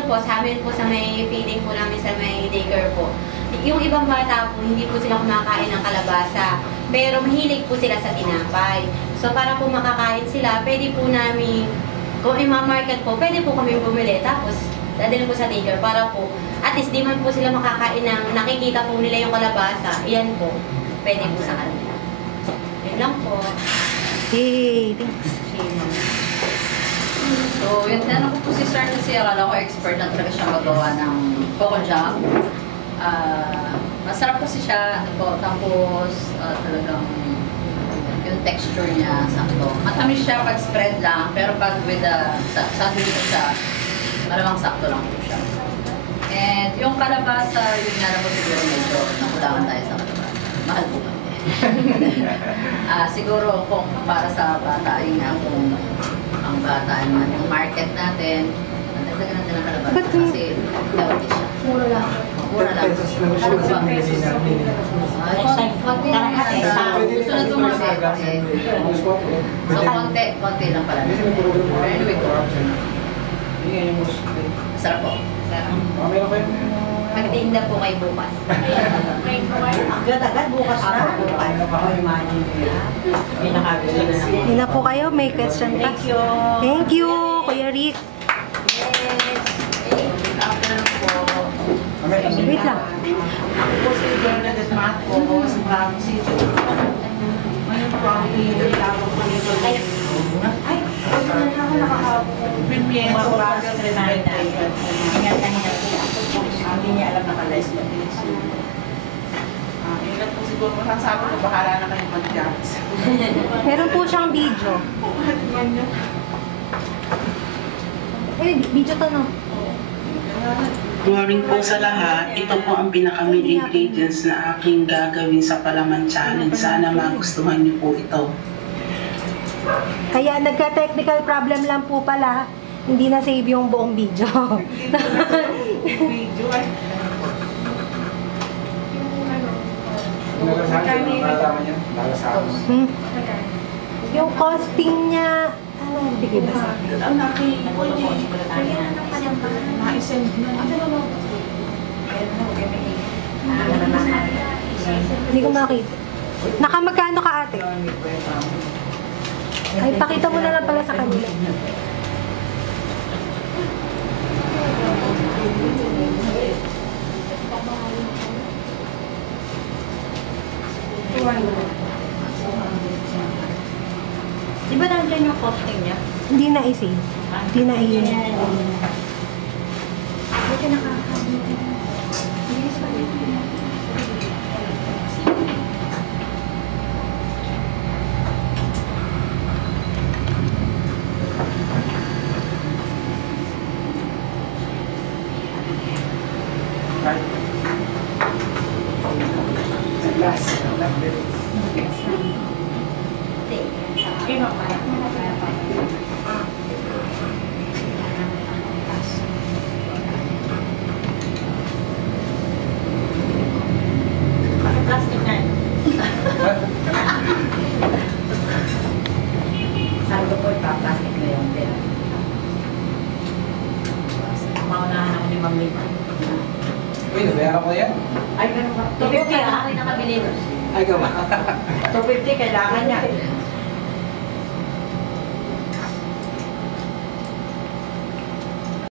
example po, sa amin po sa may feeding po namin sa may daycare po, yung ibang bata po, hindi po sila kumakain ng kalabasa, pero mahilig po sila sa tinapay. So para po makakain sila, pwede po namin, kung i-market po, pwede po kami bumili, tapos dadalhin po sa daycare para po, at least di man po sila makakain ng nakikita po nila yung kalabasa, iyan po, pwede po sa kanila. Yan lang po. Hey, thanks. So, yung tanong ko po si Sir kasi akala ko expert na talaga siya magawa ng coco jam. Masarap kasi siya, tapos talagang yung texture niya sakto. Matamis siya pag spread lang, pero pag with sandwich siya, malamang sakto lang po siya. And yung kalabasa, yun nga na po siguro medyo nakulangan tayo sa kalabasa. Mahal po kami. Siguro kung para sa bata, yun nga kung ang bata naman yung market natin, nagdagan natin ng kalabasa kasi healthy siya. Mura lang. Mura lang. Konti lang yan. Susunod mo kasi. So konti lang pala. Anyway po. Masarap po. Magtinda po kayo bukas. Agad-agad bukas na. Hindi na po kayo, may question pa. Thank you. Thank you, Kuya Rick. Wait lang. Ako si Bernadette Marcos, from City. Ngayon po ang ilalawag ko nito. Ay, ako nakakapong. Premiere ko ba sa Tremenda. Ingat-ingat po. Hindi niya alam naka-live na din. Ingat po siguro masasabi ko, bahala na kayo mag-jobs. Meron po siyang video. Eh, video to no? Good morning po sa lahat. Ito po ang pinaka-main ingredients na aking gagawin sa Palaman Challenge. Sana magustuhan niyo po ito. Kaya nagka-technical problem lang po pala. Hindi na save yung buong video. Video ay. Yung costing niya, ano, bigay ba sa akin? Ang na-send na. Hindi ko makita. Nakamagkano ka ate? Ay, pakita mo na lang pala sa kanila. Di ba nandiyan yung costing niya? Hindi na i-save. Hindi na i-save. Buti nakakabuti. Plastic na. Sabi ko, plastic na yun. Maunahan ako ni Ma'am Lita. Uy, nabayaran ko yan. Ay, ganun ba? 250 Ako yung nakabili. Ay, gawa. 250 kailangan niya.